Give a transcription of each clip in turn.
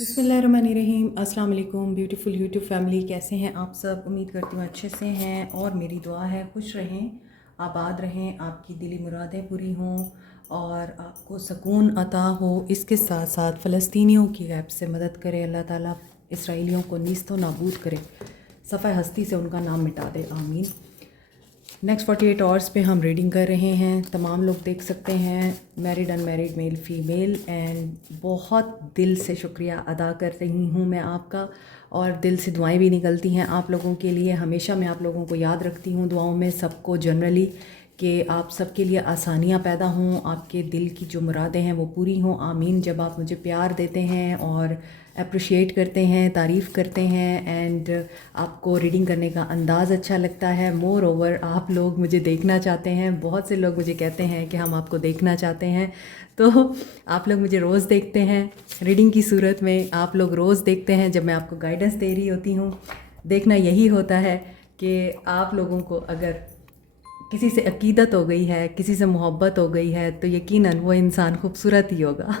बिस्मिल्लाहिर्रहमानिर्रहीम। अस्सलाम वालेकुम ब्यूटीफुल यूट्यूब फैमिली, कैसे हैं आप सब? उम्मीद करती हूँ अच्छे से हैं और मेरी दुआ है खुश रहें, आबाद रहें, आपकी दिली मुरादें पूरी हों और आपको सुकून अता हो। इसके साथ साथ फ़लस्तीनियों की गैब से मदद करे अल्लाह ताला, इसराइलियों को नीस्तो नाबूद करे, सफ़े हस्ती से उनका नाम मिटा दे, आमीन। नेक्स्ट 48 आवर्स पे हम रीडिंग कर रहे हैं। तमाम लोग देख सकते हैं, married unmarried male female, and बहुत दिल से शुक्रिया अदा कर रही हूँ मैं आपका, और दिल से दुआएं भी निकलती हैं आप लोगों के लिए। हमेशा मैं आप लोगों को याद रखती हूँ दुआओं में, सबको जनरली, कि आप सबके लिए आसानियाँ पैदा हों, आपके दिल की जो मुरादें हैं वो पूरी हों, आमीन। जब आप मुझे प्यार देते हैं और अप्रिशिएट करते हैं, तारीफ़ करते हैं, एंड आपको रीडिंग करने का अंदाज़ अच्छा लगता है, मोर ओवर आप लोग मुझे देखना चाहते हैं। बहुत से लोग मुझे कहते हैं कि हम आपको देखना चाहते हैं, तो आप लोग मुझे रोज़ देखते हैं रीडिंग की सूरत में, आप लोग रोज़ देखते हैं जब मैं आपको गाइडेंस दे रही होती हूँ। देखना यही होता है कि आप लोगों को अगर किसी से अकीदत हो गई है, किसी से मोहब्बत हो गई है, तो यकीनन वो इंसान खूबसूरत ही होगा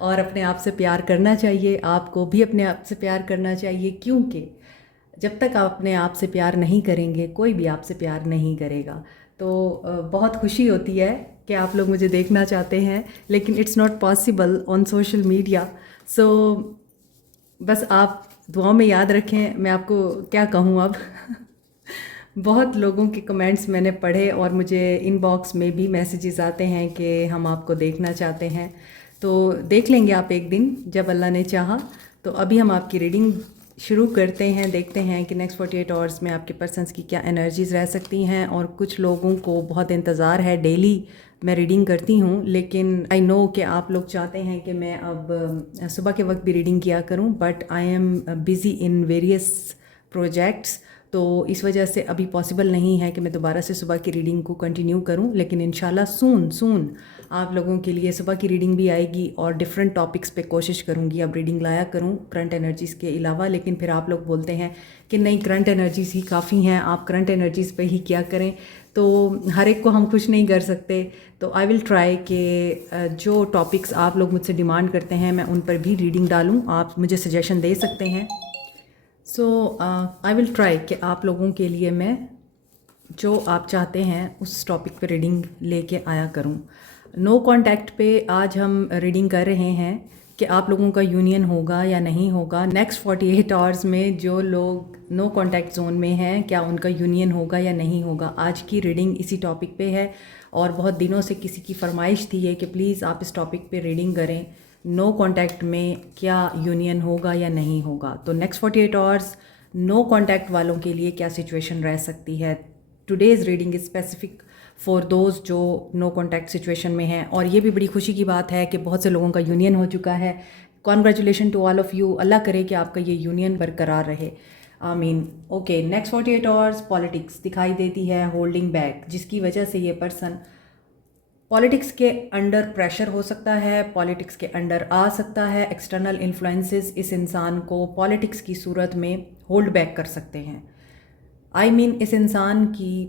और अपने आप से प्यार करना चाहिए, आपको भी अपने आप से प्यार करना चाहिए, क्योंकि जब तक आप अपने आप से प्यार नहीं करेंगे, कोई भी आपसे प्यार नहीं करेगा। तो बहुत खुशी होती है कि आप लोग मुझे देखना चाहते हैं, लेकिन it's not possible on social media. So बस आप दुआओं में याद रखें। मैं आपको क्या कहूँ अब बहुत लोगों के कमेंट्स मैंने पढ़े और मुझे इनबॉक्स में भी मैसेजेस आते हैं कि हम आपको देखना चाहते हैं, तो देख लेंगे आप एक दिन जब अल्लाह ने चाहा। तो अभी हम आपकी रीडिंग शुरू करते हैं, देखते हैं कि नेक्स्ट 48 आवर्स में आपके पर्सन्स की क्या एनर्जीज़ रह सकती हैं। और कुछ लोगों को बहुत इंतज़ार है, डेली मैं रीडिंग करती हूँ, लेकिन आई नो कि आप लोग चाहते हैं कि मैं अब सुबह के वक्त भी रीडिंग किया करूँ, but I am busy in various projects, तो इस वजह से अभी पॉसिबल नहीं है कि मैं दोबारा से सुबह की रीडिंग को कंटिन्यू करूं। लेकिन इंशाल्लाह सून आप लोगों के लिए सुबह की रीडिंग भी आएगी और डिफरेंट टॉपिक्स पे कोशिश करूंगी अब रीडिंग लाया करूं करंट एनर्जीज़ के अलावा। लेकिन फिर आप लोग बोलते हैं कि नहीं, करंट एनर्जीज़ ही काफ़ी हैं, आप करंट एनर्जीज़ पे ही क्या करें। तो हर एक को हम खुश नहीं कर सकते, तो आई विल ट्राई कि जो टॉपिक्स आप लोग मुझसे डिमांड करते हैं मैं उन पर भी रीडिंग डालूँ। आप मुझे सजेशन दे सकते हैं। सो आई विल ट्राई कि आप लोगों के लिए मैं जो आप चाहते हैं उस टॉपिक पे रीडिंग लेके आया करूं। नो कांटेक्ट पे आज हम रीडिंग कर रहे हैं कि आप लोगों का यूनियन होगा या नहीं होगा। नेक्स्ट 48 आवर्स में जो लोग नो कांटेक्ट जोन में हैं, क्या उनका यूनियन होगा या नहीं होगा। आज की रीडिंग इसी टॉपिक पे है और बहुत दिनों से किसी की फरमाइश थी है कि प्लीज़ आप इस टॉपिक पे रीडिंग करें, नो कांटेक्ट में क्या यूनियन होगा या नहीं होगा। तो नेक्स्ट 48 आवर्स नो कांटेक्ट वालों के लिए क्या सिचुएशन रह सकती है। Today's reading is specific for those जो नो कांटेक्ट सिचुएशन में हैं। और ये भी बड़ी खुशी की बात है कि बहुत से लोगों का यूनियन हो चुका है। Congratulation to all of you. Allah करे कि आपका ये यूनियन बरकरार रहे, आमीन। ओके, नेक्स्ट 48 आवर्स पॉलिटिक्स दिखाई देती है, होल्डिंग बैक, जिसकी वजह से ये पर्सन पॉलिटिक्स के अंडर प्रेशर हो सकता है, पॉलिटिक्स के अंडर आ सकता है। एक्सटर्नल इन्फ्लुएंसेस इस इंसान को पॉलिटिक्स की सूरत में होल्ड बैक कर सकते हैं। आई मीन इस इंसान की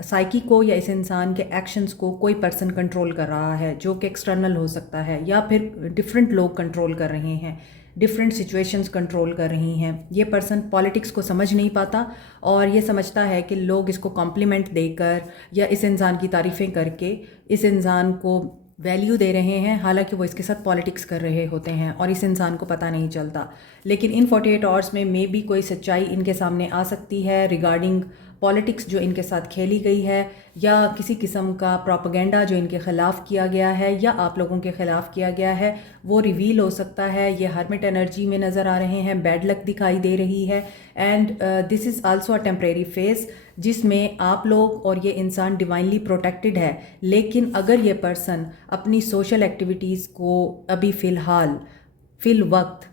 साइकी को या इस इंसान के एक्शंस को कोई पर्सन कंट्रोल कर रहा है, जो कि एक्सटर्नल हो सकता है, या फिर डिफरेंट लोग कंट्रोल कर रहे हैं, डिफरेंट सिचुएशंस कंट्रोल कर रही हैं। ये पर्सन पॉलिटिक्स को समझ नहीं पाता और ये समझता है कि लोग इसको कॉम्प्लीमेंट देकर या इस इंसान की तारीफ़ें करके इस इंसान को वैल्यू दे रहे हैं, हालांकि वो इसके साथ पॉलिटिक्स कर रहे होते हैं और इस इंसान को पता नहीं चलता। लेकिन इन 48 आवर्स में मे बी कोई सच्चाई इनके सामने आ सकती है रिगार्डिंग पॉलिटिक्स जो इनके साथ खेली गई है, या किसी किस्म का प्रोपेगेंडा जो इनके ख़िलाफ़ किया गया है या आप लोगों के ख़िलाफ़ किया गया है, वो रिवील हो सकता है। ये हर्मिट एनर्जी में नज़र आ रहे हैं, बैड लक दिखाई दे रही है, and this is also a temporary phase जिसमें आप लोग और ये इंसान डिवाइनली प्रोटेक्टेड है। लेकिन अगर ये पर्सन अपनी सोशल एक्टिविटीज़ को अभी फ़िल वक्त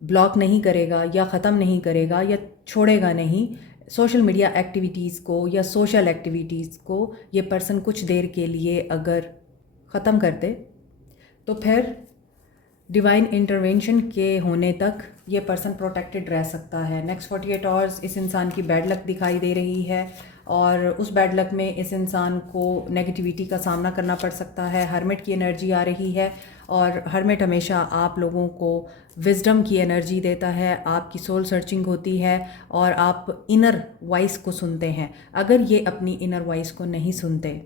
ब्लॉक नहीं करेगा या ख़त्म नहीं करेगा या छोड़ेगा नहीं सोशल मीडिया एक्टिविटीज़ को या सोशल एक्टिविटीज़ को, ये पर्सन कुछ देर के लिए अगर ख़त्म कर दे तो फिर डिवाइन इंटरवेंशन के होने तक ये पर्सन प्रोटेक्टेड रह सकता है। नेक्स्ट 48 आवर्स इस इंसान की बैड लक दिखाई दे रही है और उस बैड लक में इस इंसान को नेगेटिविटी का सामना करना पड़ सकता है। हर्मिट की एनर्जी आ रही है और हरमेट हमेशा आप लोगों को विजडम की एनर्जी देता है, आपकी सोल सर्चिंग होती है और आप इनर वॉइस को सुनते हैं। अगर ये अपनी इनर वॉइस को नहीं सुनते,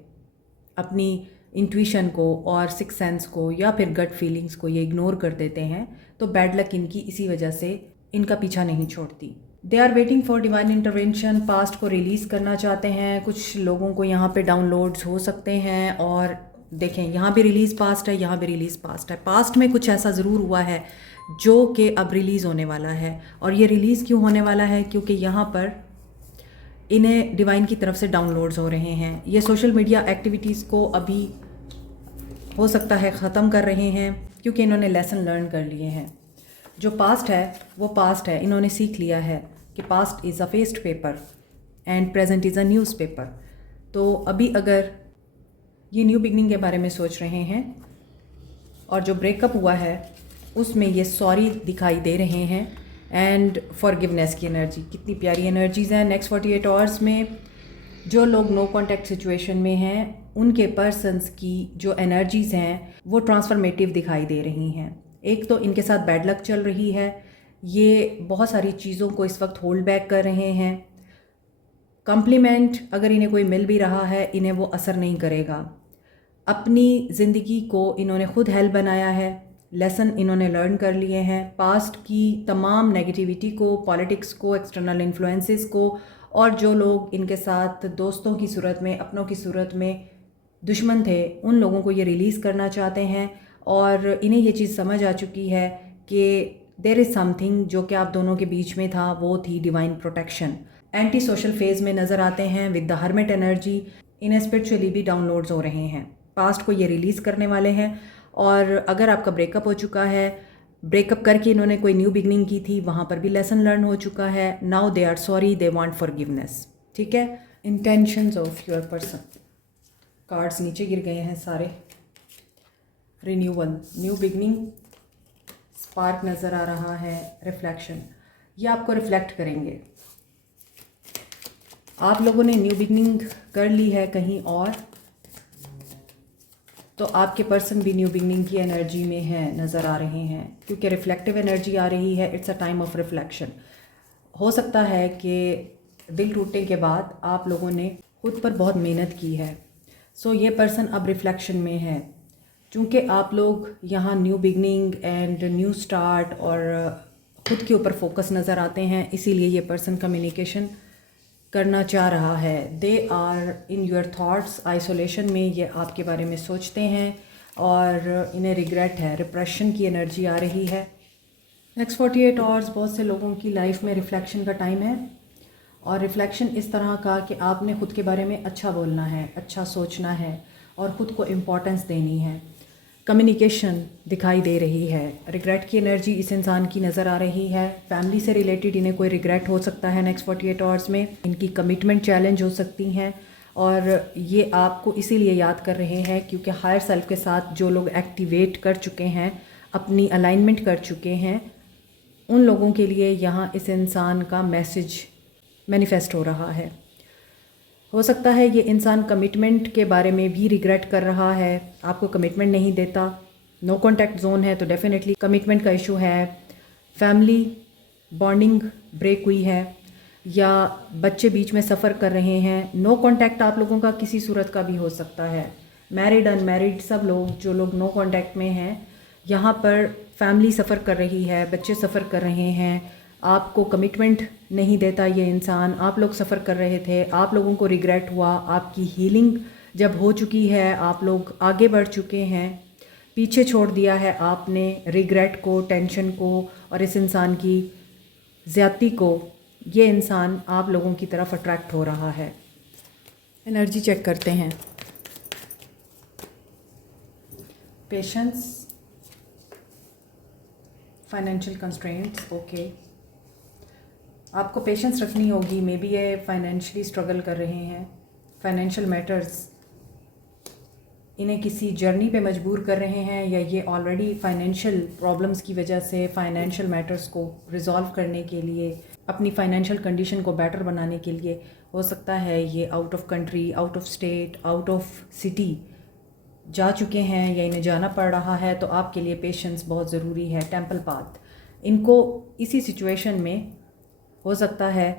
अपनी इंट्यूशन को और सिक्स सेंस को या फिर गट फीलिंग्स को ये इग्नोर कर देते हैं, तो बैड लक इनकी इसी वजह से इनका पीछा नहीं छोड़ती। They are waiting for divine intervention, past को रिलीज़ करना चाहते हैं। कुछ लोगों को यहाँ पे डाउनलोड्स हो सकते हैं और देखें यहाँ भी रिलीज़ पास्ट है, यहाँ भी रिलीज़ पास्ट है। पास्ट में कुछ ऐसा ज़रूर हुआ है जो कि अब रिलीज़ होने वाला है। और ये रिलीज़ क्यों होने वाला है? क्योंकि यहाँ पर इन्हें डिवाइन की तरफ से डाउनलोड्स हो रहे हैं। ये सोशल मीडिया एक्टिविटीज़ को अभी हो सकता है ख़त्म कर रहे हैं क्योंकि इन्होंने लेसन लर्न कर लिए हैं। जो पास्ट है वो पास्ट है, इन्होंने सीख लिया है कि past is a faced paper and present is a news paper. तो अभी अगर ये न्यू बिगनिंग के बारे में सोच रहे हैं और जो ब्रेकअप हुआ है उसमें ये सॉरी दिखाई दे रहे हैं एंड फॉरगिवनेस की एनर्जी, कितनी प्यारी एनर्जीज़ हैं। नेक्स्ट 48 आवर्स में जो लोग नो कॉन्टैक्ट सिचुएशन में हैं उनके पर्सन्स की जो एनर्जीज़ हैं वो ट्रांसफॉर्मेटिव दिखाई दे रही हैं। एक तो इनके साथ बैड लक चल रही है, ये बहुत सारी चीज़ों को इस वक्त होल्ड बैक कर रहे हैं। कॉम्प्लीमेंट अगर इन्हें कोई मिल भी रहा है, इन्हें वो असर नहीं करेगा। अपनी ज़िंदगी को इन्होंने खुद हेल बनाया है, लेसन इन्होंने लर्न कर लिए हैं। पास्ट की तमाम नेगेटिविटी को, पॉलिटिक्स को, एक्सटर्नल इन्फ्लुएंसेस को और जो लोग इनके साथ दोस्तों की सूरत में, अपनों की सूरत में दुश्मन थे, उन लोगों को ये रिलीज़ करना चाहते हैं। और इन्हें ये चीज़ समझ आ चुकी है कि देयर इज़ समथिंग जो कि आप दोनों के बीच में था, वो थी divine protection. Anti social phase में नज़र आते हैं विद द हर्मिट एनर्जी। इन्हें स्पिरिचुअली भी डाउनलोड्स हो रहे हैं, पास्ट को ये रिलीज़ करने वाले हैं। और अगर आपका ब्रेकअप हो चुका है, ब्रेकअप करके इन्होंने कोई न्यू बिगनिंग की थी, वहाँ पर भी लेसन लर्न हो चुका है। Now they are sorry, they want forgiveness. ठीक है। Intentions of your person, cards नीचे गिर गए हैं सारे। रिन्यूअल, न्यू बिगनिंग, स्पार्क नज़र आ रहा है, रिफ्लेक्शन। ये आपको रिफ्लेक्ट करेंगे। आप लोगों ने न्यू बिगनिंग कर ली है कहीं और, तो आपके पर्सन भी न्यू बिगनिंग की एनर्जी में है, नज़र आ रहे हैं क्योंकि रिफ्लेक्टिव एनर्जी आ रही है। It's a time of reflection. हो सकता है कि दिल टूटने के बाद आप लोगों ने खुद पर बहुत मेहनत की है। सो ये पर्सन अब रिफ्लेक्शन में है। चूँकि आप लोग यहाँ new beginning and new start और खुद के ऊपर फोकस नज़र आते हैं, इसीलिए ये पर्सन कम्युनिकेशन करना चाह रहा है। They are in your thoughts, isolation में ये आपके बारे में सोचते हैं और इन्हें रिग्रेट है, रिप्रेशन की एनर्जी आ रही है। नेक्स्ट 48 आवर्स बहुत से लोगों की लाइफ में रिफ्लेक्शन का टाइम है। और रिफ्लेक्शन इस तरह का कि आपने खुद के बारे में अच्छा बोलना है, अच्छा सोचना है और ख़ुद को इम्पोर्टेंस देनी है। कम्युनिकेशन दिखाई दे रही है। रिग्रेट की एनर्जी इस इंसान की नज़र आ रही है। फैमिली से रिलेटेड इन्हें कोई रिग्रेट हो सकता है नेक्स्ट 48 आवर्स में। इनकी कमिटमेंट चैलेंज हो सकती हैं और ये आपको इसीलिए याद कर रहे हैं क्योंकि हायर सेल्फ के साथ जो लोग एक्टिवेट कर चुके हैं, अपनी अलाइनमेंट कर चुके हैं, उन लोगों के लिए यहाँ इस इंसान का मैसेज मैनिफेस्ट हो रहा है। हो सकता है ये इंसान कमिटमेंट के बारे में भी रिग्रेट कर रहा है, आपको कमिटमेंट नहीं देता। नो कॉन्टैक्ट जोन है तो डेफिनेटली कमिटमेंट का इशू है। फैमिली बॉन्डिंग ब्रेक हुई है या बच्चे बीच में सफ़र कर रहे हैं। नो कॉन्टैक्ट आप लोगों का किसी सूरत का भी हो सकता है। मैरिड अनमैरिड सब लोग, जो लोग नो कॉन्टैक्ट में हैं, यहाँ पर फैमिली सफ़र कर रही है, बच्चे सफ़र कर रहे हैं, आपको कमिटमेंट नहीं देता ये इंसान। आप लोग सफ़र कर रहे थे, आप लोगों को रिग्रेट हुआ। आपकी हीलिंग जब हो चुकी है, आप लोग आगे बढ़ चुके हैं, पीछे छोड़ दिया है आपने रिग्रेट को, टेंशन को और इस इंसान की ज़्यादती को। ये इंसान आप लोगों की तरफ अट्रैक्ट हो रहा है। एनर्जी चेक करते हैं। Patience, financial constraints, okay. आपको पेशेंस रखनी होगी। मे बी ये फाइनेंशियली स्ट्रगल कर रहे हैं। फाइनेंशियल मैटर्स इन्हें किसी जर्नी पे मजबूर कर रहे हैं या ये ऑलरेडी फाइनेंशियल प्रॉब्लम्स की वजह से फाइनेंशियल मैटर्स को रिजॉल्व करने के लिए, अपनी फाइनेंशियल कंडीशन को बेटर बनाने के लिए, हो सकता है ये out of country, out of state, out of city जा चुके हैं या इन्हें जाना पड़ रहा है, तो आपके लिए पेशेंस बहुत ज़रूरी है। टेम्पल पाथ, इनको इसी सिचुएशन में हो सकता है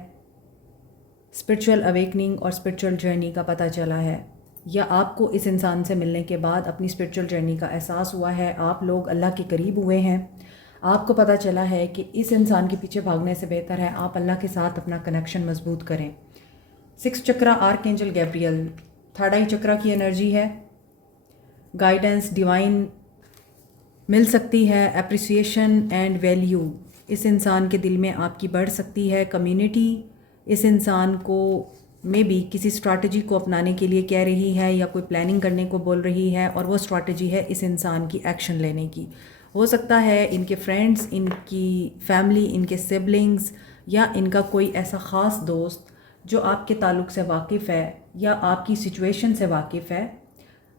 स्पिरिचुअल अवेकनिंग और स्पिरिचुअल जर्नी का पता चला है, या आपको इस इंसान से मिलने के बाद अपनी स्पिरिचुअल जर्नी का एहसास हुआ है, आप लोग अल्लाह के करीब हुए हैं, आपको पता चला है कि इस इंसान के पीछे भागने से बेहतर है आप अल्लाह के साथ अपना कनेक्शन मजबूत करें। 6 चक्रा आर्कएंजल गैब्रियल, थर्ड आई चक्रा की एनर्जी है। गाइडेंस डिवाइन मिल सकती है, एप्रिसिएशन एंड वैल्यू इस इंसान के दिल में आपकी बढ़ सकती है। कम्युनिटी इस इंसान को मे बी किसी स्ट्रैटेजी को अपनाने के लिए कह रही है या कोई प्लानिंग करने को बोल रही है, और वो स्ट्रैटेजी है इस इंसान की एक्शन लेने की। हो सकता है इनके फ्रेंड्स, इनकी फैमिली, इनके सिबलिंग्स या इनका कोई ऐसा ख़ास दोस्त जो आपके ताल्लुक़ से वाकिफ़ है या आपकी सिचुएशन से वाकिफ़ है,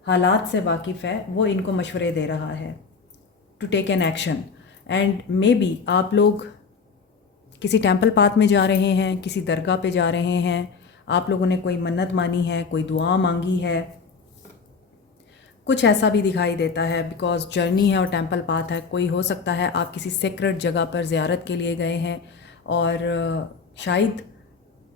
हालात से वाकिफ़ है, वो इनको मशवरे दे रहा है to take an action. And maybe आप लोग किसी टेम्पल पाथ में जा रहे हैं, किसी दरगाह पे जा रहे हैं, आप लोगों ने कोई मन्नत मानी है, कोई दुआ मांगी है, कुछ ऐसा भी दिखाई देता है। बिकॉज जर्नी है और टेम्पल पाथ है, कोई हो सकता है आप किसी सेक्रेट जगह पर ज़ियारत के लिए गए हैं, और शायद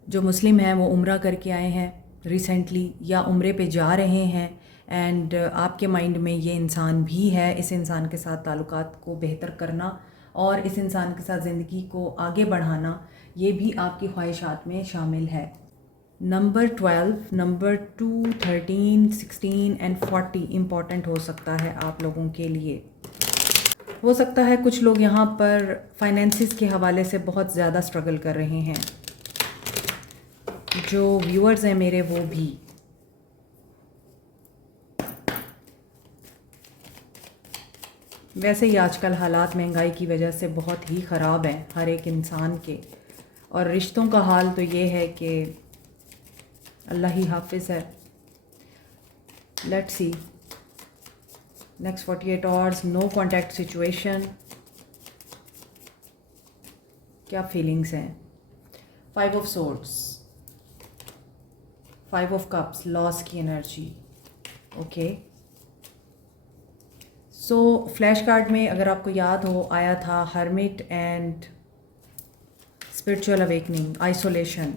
जो मुस्लिम हैं वो उम्रा करके आए हैं रिसेंटली या उम्रे पे जा रहे हैं, एंड आपके माइंड में ये इंसान भी है। इस इंसान के साथ ताल्लुकात को बेहतर करना और इस इंसान के साथ ज़िंदगी को आगे बढ़ाना, ये भी आपकी ख्वाहिशात में शामिल है। नंबर 12, नंबर 2, 13, 16 एंड 40 इम्पॉर्टेंट हो सकता है आप लोगों के लिए। हो सकता है कुछ लोग यहाँ पर फाइनेंसिस के हवाले से बहुत ज़्यादा स्ट्रगल कर रहे हैं। जो व्यूअर्स हैं मेरे वो भी। वैसे ही आजकल हालात महंगाई की वजह से बहुत ही ख़राब हैं हर एक इंसान के, और रिश्तों का हाल तो ये है कि अल्लाह ही हाफिज़ है। Let's see next 48 hours, no contact situation, क्या फीलिंग्स हैं। 5 of swords, 5 of cups, loss की energy. Okay, so flash card में अगर आपको याद हो आया था hermit and spiritual awakening, isolation,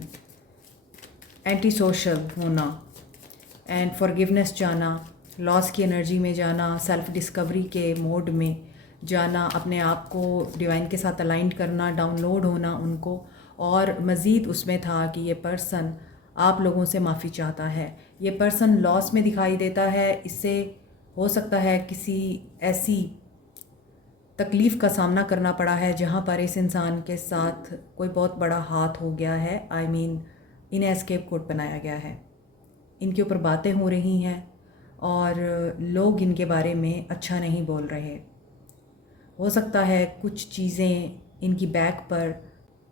anti social होना एंड फॉरगिवनेस जाना, लॉस की एनर्जी में जाना, सेल्फ डिस्कवरी के मोड में जाना, अपने आप को डिवाइन के साथ अलाइन करना, डाउनलोड होना उनको, और मज़ीद उसमें था कि ये पर्सन आप लोगों से माफ़ी चाहता है। ये पर्सन लॉस में दिखाई देता है, इससे हो सकता है किसी ऐसी तकलीफ़ का सामना करना पड़ा है जहाँ पर इस इंसान के साथ कोई बहुत बड़ा हाथ हो गया है। आई मीन इन्हें एस्केप कोड बनाया गया है, इनके ऊपर बातें हो रही हैं और लोग इनके बारे में अच्छा नहीं बोल रहे। हो सकता है कुछ चीज़ें इनकी बैक पर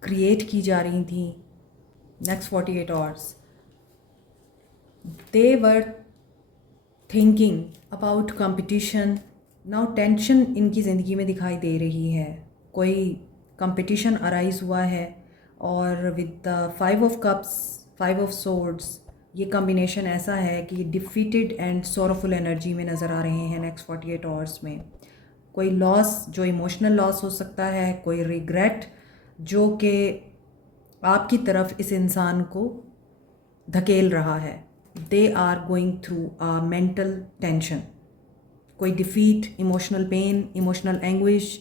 क्रिएट की जा रही थी। Next 48 hours, they were thinking about competition. Now tension इनकी ज़िंदगी में दिखाई दे रही है, कोई कंपटीशन अराइज हुआ है, और with the 5 of cups, 5 of swords, ये कॉम्बिनेशन ऐसा है कि डिफीटेड एंड सोरफुल एनर्जी में नज़र आ रहे हैं नेक्स्ट 48 आवर्स में। कोई लॉस जो इमोशनल लॉस हो सकता है, कोई रिग्रेट जो कि आपकी तरफ इस इंसान को धकेल रहा है। They are going through a mental tension, कोई defeat, emotional pain, emotional anguish.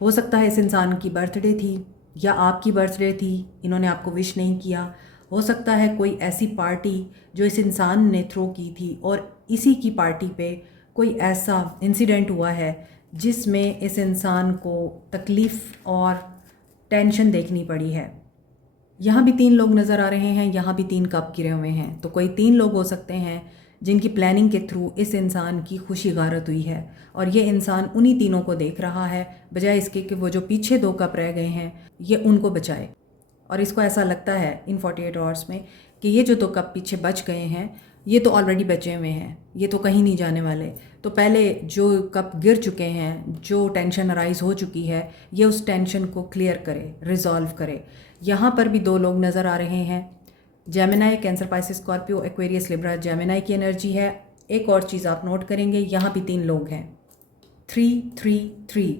हो सकता है इस इंसान की बर्थडे थी या आपकी बर्थडे थी, इन्होंने आपको विश नहीं किया। हो सकता है कोई ऐसी पार्टी जो इस इंसान ने थ्रो की थी और इसी की पार्टी पे कोई ऐसा इंसिडेंट हुआ है जिसमें इस इंसान को तकलीफ़ और टेंशन देखनी पड़ी है। यहाँ भी 3 लोग नज़र आ रहे हैं, यहाँ भी 3 कप गिरे हुए हैं, तो कोई 3 लोग हो सकते हैं जिनकी प्लानिंग के थ्रू इस इंसान की खुशी गारत हुई है, और ये इंसान उन्हीं तीनों को देख रहा है बजाय इसके कि वो जो पीछे 2 कप रह गए हैं ये उनको बचाए। और इसको ऐसा लगता है इन 48 आवर्स में कि ये जो 2 कप पीछे बच गए हैं ये तो ऑलरेडी बचे हुए हैं, ये तो कहीं नहीं जाने वाले। तो पहले जो कप गिर चुके हैं, जो टेंशन अराइज हो चुकी है, ये उस टेंशन को क्लियर करे, रिजॉल्व करे। यहाँ पर भी 2 लोग नज़र आ रहे हैं, Gemini, cancer, Pisces, Scorpio, Aquarius, Libra. Gemini की एनर्जी है, एक और चीज़ आप नोट करेंगे, यहाँ भी 3 लोग हैं, 333।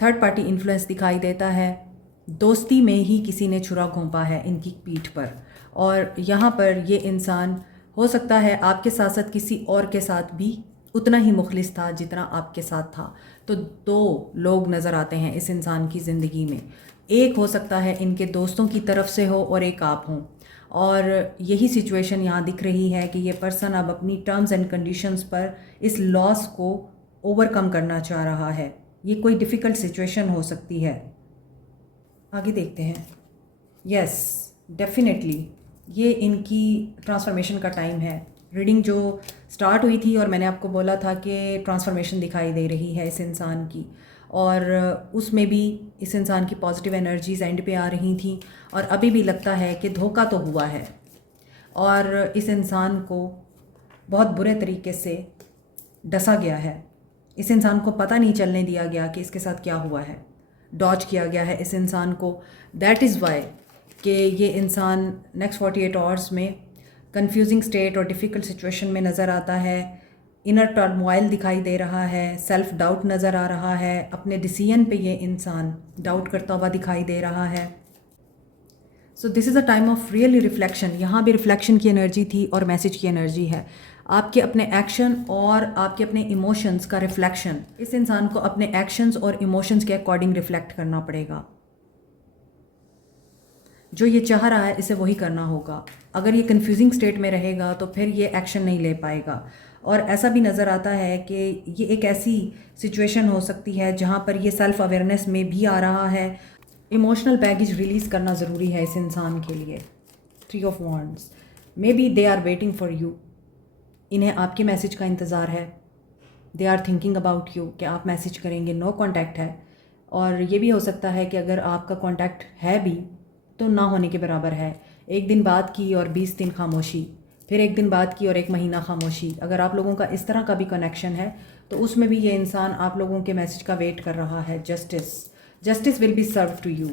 थर्ड पार्टी इन्फ्लुएंस दिखाई देता है। दोस्ती में ही किसी ने छुरा घोंपा है इनकी पीठ पर, और यहाँ पर ये इंसान हो सकता है आपके साथ साथ किसी और के साथ भी उतना ही मुखलिस था जितना आपके साथ था। तो 2 लोग नज़र आते हैं इस इंसान की ज़िंदगी में। एक हो सकता है इनके दोस्तों की तरफ से हो और एक आप हों, और यही सिचुएशन यहाँ दिख रही है कि ये पर्सन अब अपनी टर्म्स एंड कंडीशंस पर इस लॉस को ओवरकम करना चाह रहा है। ये कोई डिफ़िकल्ट सिचुएशन हो सकती है। आगे देखते हैं। यस, डेफिनेटली ये इनकी ट्रांसफॉर्मेशन का टाइम है। रीडिंग जो स्टार्ट हुई थी और मैंने आपको बोला था कि ट्रांसफॉर्मेशन दिखाई दे रही है इस इंसान की, और उसमें भी इस इंसान की पॉजिटिव एनर्जीज एंड पे आ रही थी, और अभी भी लगता है कि धोखा तो हुआ है और इस इंसान को बहुत बुरे तरीके से डसा गया है। इस इंसान को पता नहीं चलने दिया गया कि इसके साथ क्या हुआ है, डॉज किया गया है इस इंसान को। दैट इज़ वाई कि ये इंसान नेक्स्ट 48 आवर्स में कंफ्यूजिंग स्टेट और डिफ़िकल्ट सिचुएशन में नज़र आता है। इनर टर्मोइल दिखाई दे रहा है, सेल्फ डाउट नज़र आ रहा है, अपने डिसीजन पे ये इंसान डाउट करता हुआ दिखाई दे रहा है। So this is a time of really reflection. यहाँ भी रिफ्लेक्शन की एनर्जी थी और मैसेज की एनर्जी है। आपके अपने एक्शन और आपके अपने इमोशंस का रिफ्लेक्शन, इस इंसान को अपने एक्शंस और इमोशंस के अकॉर्डिंग रिफ्लेक्ट करना पड़ेगा। जो ये चाह रहा है इसे वही करना होगा। अगर ये कंफ्यूजिंग स्टेट में रहेगा तो फिर ये एक्शन नहीं ले पाएगा। और ऐसा भी नज़र आता है कि ये एक ऐसी सिचुएशन हो सकती है जहाँ पर ये सेल्फ अवेयरनेस में भी आ रहा है। इमोशनल बैगेज रिलीज़ करना ज़रूरी है इस इंसान के लिए। 3 of wands, maybe they are waiting for you. इन्हें आपके मैसेज का इंतज़ार है। They are thinking about you कि आप मैसेज करेंगे। नो कॉन्टैक्ट है, और ये भी हो सकता है कि अगर आपका कॉन्टैक्ट है भी तो ना होने के बराबर है। एक दिन बात की और 20 दिन खामोशी, फिर एक दिन बात की और 1 महीना खामोशी। अगर आप लोगों का इस तरह का भी कनेक्शन है तो उसमें भी ये इंसान आप लोगों के मैसेज का वेट कर रहा है। Justice will be serve to you.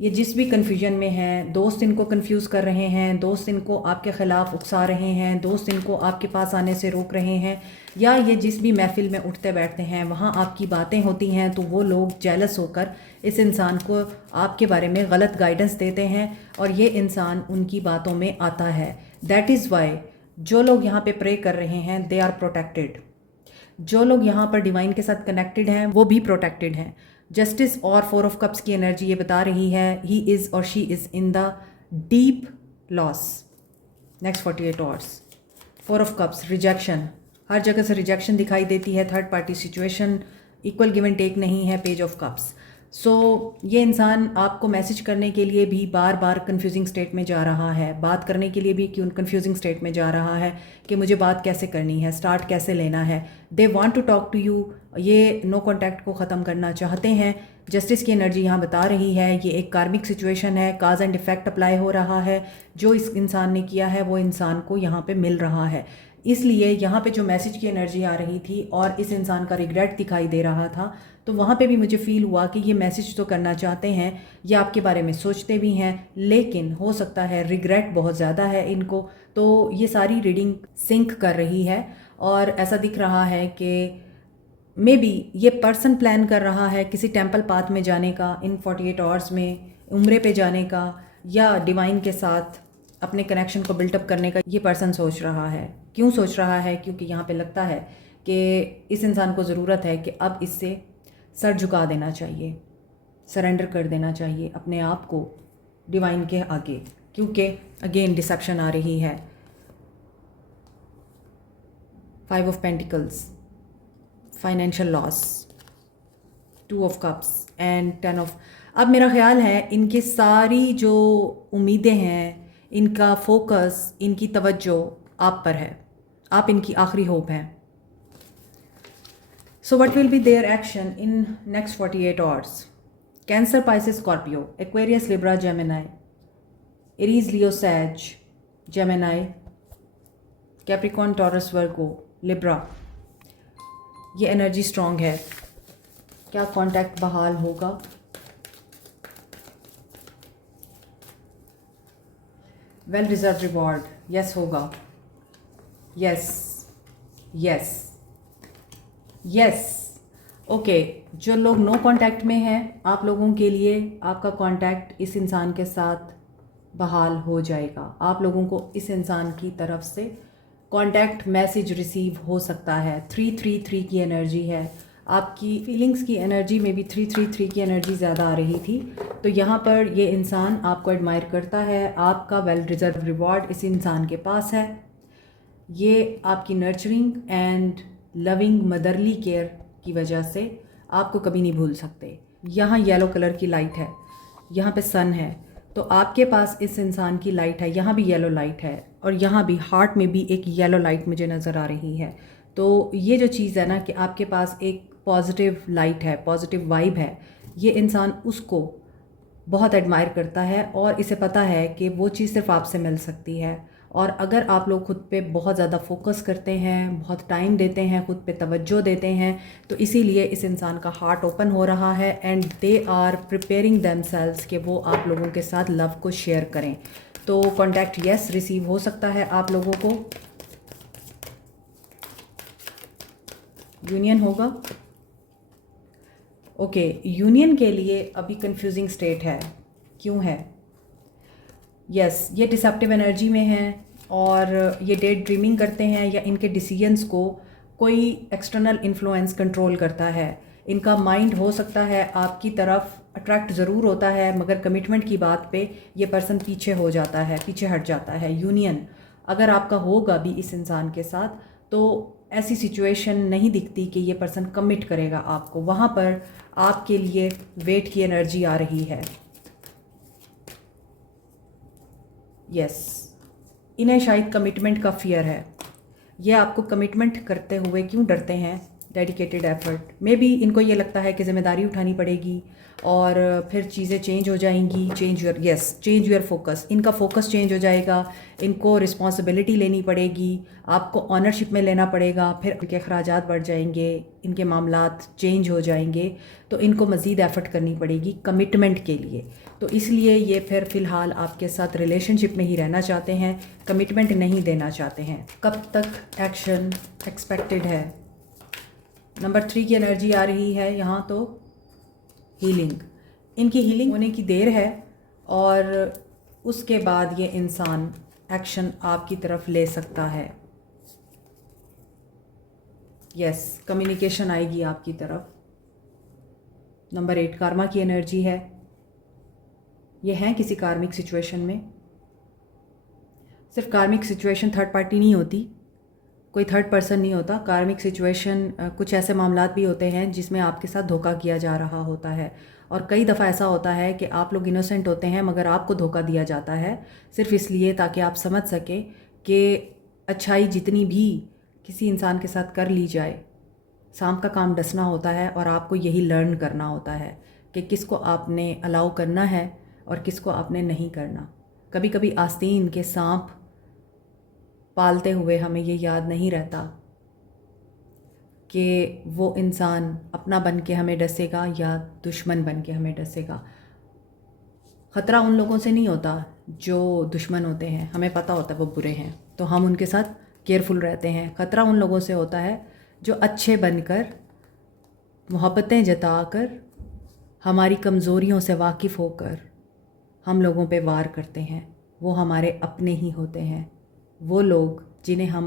ये जिस भी कन्फ्यूजन में हैं, दोस्त इनको कंफ्यूज कर रहे हैं, दोस्त इनको आपके ख़िलाफ़ उकसा रहे हैं, दोस्त इनको आपके पास आने से रोक रहे हैं, या ये जिस भी महफिल में उठते बैठते हैं वहाँ आपकी बातें होती हैं तो वो लोग जेलस होकर इस इंसान को आपके बारे में गलत गाइडेंस देते हैं और ये इंसान उनकी बातों में आता है। दैट इज़ वाई जो लोग यहाँ पे प्रे कर रहे हैं दे आर प्रोटेक्टेड। जो लोग यहाँ पर डिवाइन के साथ कनेक्टेड हैं वो भी प्रोटेक्टेड हैं। जस्टिस और 4 ऑफ कप्स की एनर्जी ये बता रही है ही इज़ और she is in the deep loss next 48 hours. 4 of cups, rejection, हर जगह से रिजेक्शन दिखाई देती है। Third party situation, equal give and take नहीं है। Page of cups. सो ये इंसान आपको मैसेज करने के लिए भी बार बार कंफ्यूजिंग स्टेट में जा रहा है, बात करने के लिए भी क्यों कंफ्यूजिंग स्टेट में जा रहा है कि मुझे बात कैसे करनी है, स्टार्ट कैसे लेना है। They want to talk to you. ये नो कॉन्टैक्ट को ख़त्म करना चाहते हैं। जस्टिस की एनर्जी यहाँ बता रही है ये एक कार्मिक सिचुएशन है, काज एंड इफेक्ट अप्लाई हो रहा है। जो इस इंसान ने किया है वो इंसान को यहाँ पे मिल रहा है। इसलिए यहाँ पे जो मैसेज की एनर्जी आ रही थी और इस इंसान का रिग्रेट दिखाई दे रहा था, तो वहाँ पे भी मुझे फ़ील हुआ कि ये मैसेज तो करना चाहते हैं, ये आपके बारे में सोचते भी हैं, लेकिन हो सकता है रिग्रेट बहुत ज़्यादा है इनको। तो ये सारी रीडिंग सिंक कर रही है और ऐसा दिख रहा है कि मे बी ये पर्सन प्लान कर रहा है किसी टेम्पल पाथ में जाने का इन 48 आवर्स में, उम्रे पे जाने का, या डिवाइन के साथ अपने कनेक्शन को बिल्टअप करने का ये पर्सन सोच रहा है। क्यों सोच रहा है? क्योंकि यहाँ पे लगता है कि इस इंसान को ज़रूरत है कि अब इससे सर झुका देना चाहिए, सरेंडर कर देना चाहिए अपने आप को डिवाइन के आगे, क्योंकि अगेन डिसेप्शन आ रही है। 5 of pentacles, financial loss, 2 of cups and 10 of. अब मेरा ख्याल है इनकी सारी जो उम्मीदें हैं, इनका फोकस, इनकी तवज्जो आप पर है, आप इनकी आखिरी होप हैं। So what will be there action in next 48 hours? Cancer, Pisces, Scorpio, Aquarius, Libra, Gemini, Aries, Leo, Sag, Gemini, Capricorn, Taurus, Virgo, Libra. ये एनर्जी स्ट्रॉन्ग है। क्या कांटेक्ट बहाल होगा? वेल डिजर्व रिवॉर्ड, यस होगा, yes. Yes yes. Okay, जो लोग no contact में हैं, आप लोगों के लिए आपका कांटेक्ट इस इंसान के साथ बहाल हो जाएगा। आप लोगों को इस इंसान की तरफ से कांटेक्ट मैसेज रिसीव हो सकता है। 333 की एनर्जी है, आपकी फीलिंग्स की एनर्जी में भी 333 की एनर्जी ज़्यादा आ रही थी। तो यहाँ पर ये इंसान आपको एडमायर करता है, आपका वेल डिज़र्व रिवॉर्ड इस इंसान के पास है। ये आपकी nurturing and loving motherly care की वजह से आपको कभी नहीं भूल सकते। यहाँ येलो कलर की लाइट है, यहाँ पे सन है, तो आपके पास इस इंसान की लाइट है। यहाँ भी येलो लाइट है और यहाँ भी हार्ट में भी एक येलो लाइट मुझे नज़र आ रही है। तो ये जो चीज़ है ना कि आपके पास एक पॉजिटिव लाइट है, पॉजिटिव वाइब है। ये इंसान उसको बहुत एडमायर करता है और इसे पता है कि वो चीज़ सिर्फ आपसे मिल सकती है। और अगर आप लोग खुद पे बहुत ज़्यादा फोकस करते हैं, बहुत टाइम देते हैं, खुद पे तवज्जो देते हैं, तो इसीलिए इस इंसान का हार्ट ओपन हो रहा है and they are preparing themselves कि वो आप लोगों के साथ लव को शेयर करें। तो कॉन्टैक्ट यस रिसीव हो सकता है आप लोगों को, यूनियन होगा। ओके, यूनियन के लिए अभी कंफ्यूजिंग स्टेट है। क्यों है? यस, ये डिसेप्टिव एनर्जी में है और ये डे ड्रीमिंग करते हैं या इनके डिसीजंस को कोई एक्सटर्नल इन्फ्लुएंस कंट्रोल करता है। इनका माइंड हो सकता है आपकी तरफ अट्रैक्ट ज़रूर होता है, मगर कमिटमेंट की बात पे ये पर्सन पीछे हो जाता है, पीछे हट जाता है। यूनियन अगर आपका होगा भी इस इंसान के साथ, तो ऐसी सिचुएशन नहीं दिखती कि ये पर्सन कमिट करेगा आपको। वहाँ पर आपके लिए वेट की एनर्जी आ रही है। यस, इन्हें शायद कमिटमेंट का फियर है। ये आपको कमिटमेंट करते हुए क्यों डरते हैं? डेडिकेटेड एफर्ट मे बी इनको ये लगता है कि ज़िम्मेदारी उठानी पड़ेगी और फिर चीज़ें चेंज हो जाएंगी। Change your focus. इनका फोकस चेंज हो जाएगा, इनको रिस्पॉन्सिबिलिटी लेनी पड़ेगी, आपको ऑनरशिप में लेना पड़ेगा, फिर इनके अखराजात बढ़ जाएंगे, इनके मामलात चेंज हो जाएंगे, तो इनको मज़ीद एफ़र्ट करनी पड़ेगी कमिटमेंट के लिए। तो इसलिए ये फिर फ़िलहाल आपके साथ रिलेशनशिप में ही रहना चाहते हैं, कमिटमेंट नहीं देना चाहते हैं। कब तक एक्शन एक्सपेक्टेड है? नंबर 3 की एनर्जी आ रही है यहाँ। तो हीलिंग, इनकी हीलिंग होने की देर है और उसके बाद ये इंसान एक्शन आपकी तरफ ले सकता है। यस, कम्युनिकेशन आएगी आपकी तरफ। नंबर 8 कार्मा की एनर्जी है। ये हैं किसी कार्मिक सिचुएशन में। सिर्फ कार्मिक सिचुएशन थर्ड पार्टी नहीं होती, कोई थर्ड पर्सन नहीं होता। कार्मिक सिचुएशन कुछ ऐसे मामलात भी होते हैं जिसमें आपके साथ धोखा किया जा रहा होता है। और कई दफ़ा ऐसा होता है कि आप लोग इनोसेंट होते हैं मगर आपको धोखा दिया जाता है, सिर्फ इसलिए ताकि आप समझ सकें कि अच्छाई जितनी भी किसी इंसान के साथ कर ली जाए, सांप का काम डसना होता है और आपको यही लर्न करना होता है कि किसको आपने अलाउ करना है और किसको आपने नहीं करना। कभी कभी आस्तीन के सांप पालते हुए हमें ये याद नहीं रहता कि वो इंसान अपना बन के हमें डसेगा या दुश्मन बन के हमें डसेगा। ख़तरा उन लोगों से नहीं होता जो दुश्मन होते हैं, हमें पता होता है वो बुरे हैं तो हम उनके साथ केयरफुल रहते हैं। ख़तरा उन लोगों से होता है जो अच्छे बनकर, मोहब्बतें जताकर, हमारी कमज़ोरियों से वाकिफ़ होकर हम लोगों पे वार करते हैं। वो हमारे अपने ही होते हैं, वो लोग जिन्हें हम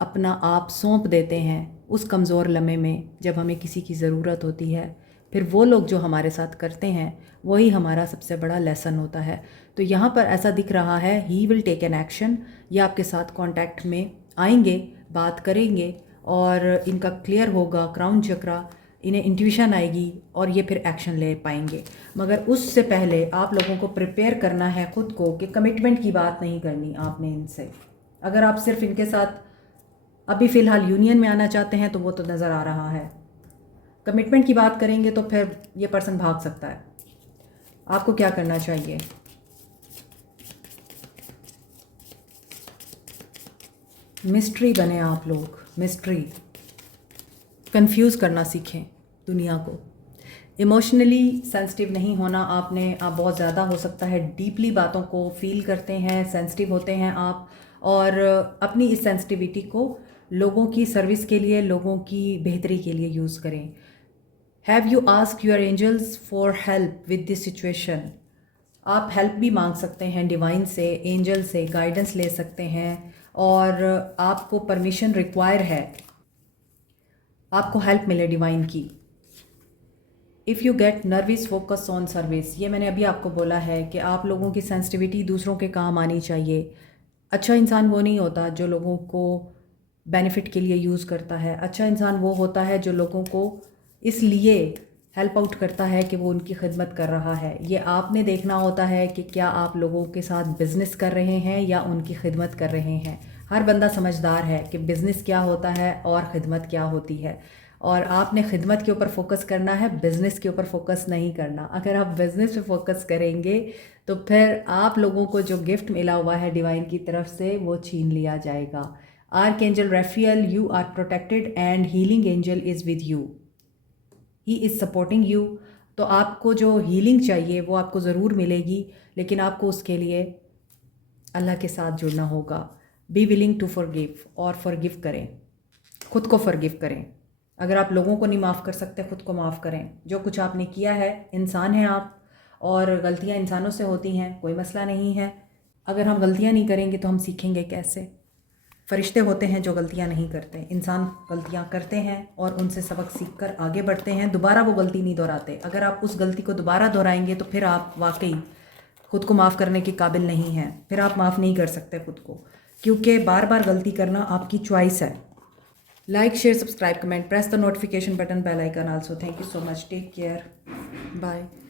अपना आप सौंप देते हैं उस कमज़ोर लम्हे में जब हमें किसी की ज़रूरत होती है। फिर वो लोग जो हमारे साथ करते हैं वही हमारा सबसे बड़ा लेसन होता है। तो यहाँ पर ऐसा दिख रहा है he will take an action. ये आपके साथ कांटेक्ट में आएंगे, बात करेंगे और इनका क्लियर होगा क्राउन चक्रा, इन्हें इंट्यूशन आएगी और ये फिर एक्शन ले पाएंगे। मगर उससे पहले आप लोगों को प्रिपेयर करना है ख़ुद को कि कमिटमेंट की बात नहीं करनी आपने इनसे। अगर आप सिर्फ इनके साथ अभी फ़िलहाल यूनियन में आना चाहते हैं तो वो तो नज़र आ रहा है। कमिटमेंट की बात करेंगे तो फिर ये पर्सन भाग सकता है। आपको क्या करना चाहिए? मिस्ट्री बने आप लोग, मिस्ट्री कंफ्यूज करना सीखें दुनिया को। इमोशनली सेंसिटिव नहीं होना आपने। आप बहुत ज़्यादा हो सकता है डीपली बातों को फील करते हैं, सेंसिटिव होते हैं आप, और अपनी इस सेंसिटिविटी को लोगों की सर्विस के लिए, लोगों की बेहतरी के लिए यूज़ करें। Have you ask your angels for help with this situation. आप हेल्प भी मांग सकते हैं डिवाइन से, एंजल से गाइडेंस ले सकते हैं, और आपको परमिशन रिक्वायर है, आपको हेल्प मिले डिवाइन की। If you get nervous focus on service, ये मैंने अभी आपको बोला है कि आप लोगों की सेंसिटिविटी दूसरों के काम आनी चाहिए। अच्छा इंसान वो नहीं होता जो लोगों को बेनिफिट के लिए यूज़ करता है। अच्छा इंसान वो होता है जो लोगों को इसलिए हेल्प आउट करता है कि वो उनकी खिदमत कर रहा है। ये आपने देखना होता है कि क्या आप लोगों के साथ बिज़नेस कर रहे हैं या उनकी खिदमत कर रहे हैं। हर बंदा समझदार है कि बिज़नेस क्या होता है और ख़िदमत क्या होती है, और आपने खिदमत के ऊपर फोकस करना है, बिज़नेस के ऊपर फोकस नहीं करना। अगर आप बिज़नेस पे फोकस करेंगे तो फिर आप लोगों को जो गिफ्ट मिला हुआ है डिवाइन की तरफ से वो छीन लिया जाएगा। Archangel Raphael, you are protected and healing angel is with you, he is supporting you. तो आपको जो हीलिंग चाहिए वो आपको ज़रूर मिलेगी, लेकिन आपको उसके लिए अल्लाह के साथ जुड़ना होगा। बी विलिंग टू फॉरगिव, और फॉरगिव करें, खुद को फॉरगिव करें। अगर आप लोगों को नहीं माफ़ कर सकते, खुद को माफ़ करें। जो कुछ आपने किया है, इंसान हैं आप, और गलतियां इंसानों से होती हैं, कोई मसला नहीं है। अगर हम गलतियां नहीं करेंगे तो हम सीखेंगे कैसे। फरिश्ते होते हैं जो गलतियां नहीं करते, इंसान गलतियां करते हैं और उनसे सबक सीखकर आगे बढ़ते हैं, दोबारा वो गलती नहीं दोहराते। अगर आप उस गलती को दोबारा दोहराएंगे तो फिर आप वाकई खुद को माफ़ करने के काबिल नहीं हैं, फिर आप माफ़ नहीं कर सकते खुद को, क्योंकि बार बार गलती करना आपकी चॉइस है। Like, share, subscribe, comment, press the notification button, bell icon also. Thank you so much. Take care. Bye.